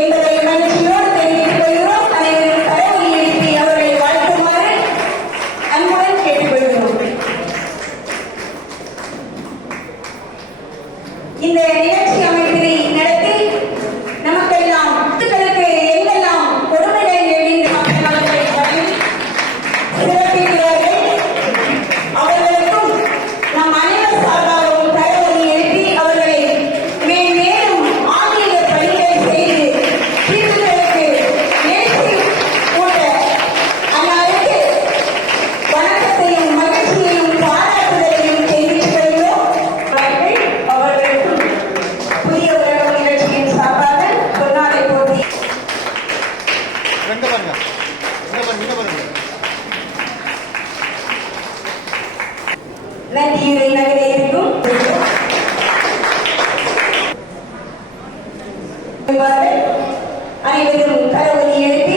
என்பதை மகிழ்ச்சியோடு தெரிவித்துக் கொள்கிறோம். அனைவரும் கரவொலி எழுப்பி அவர்களை வாழ்த்துமாறு அன்புடன் கேட்டுக்கொள்கிறோம். இந்த நிகழ்ச்சி அமைப்பினை நடத்தி நமக்கெல்லாம் மக்களுக்கு எங்கெல்லாம் கொடுமைகள் எழுந்து அவர்களை வழங்கி சிறப்பிக்கிறார்கள். அவர்களுக்கும் நம் அனைவர் சார்பாகவும் கரவொலி எழுப்பி அவர்களை மேலும் ஆன்மீக பணிகளை செய்து தீர்வுகளுக்கு நேர்ச்சி போன்ற அன்னாருக்கு வணக்கத்தையும் மகிழ்ச்சியையும் பாராட்டுதலையும் தெரிவித்துக் கொள்கிறோம். அவர்களுக்கும் புதிய உலகம் நிகழ்ச்சியின் சார்பாக பொன்னாடை போட்டி நன்றியுரை நகர இருக்கும் அனைவரும் கரவொலி எழுப்பி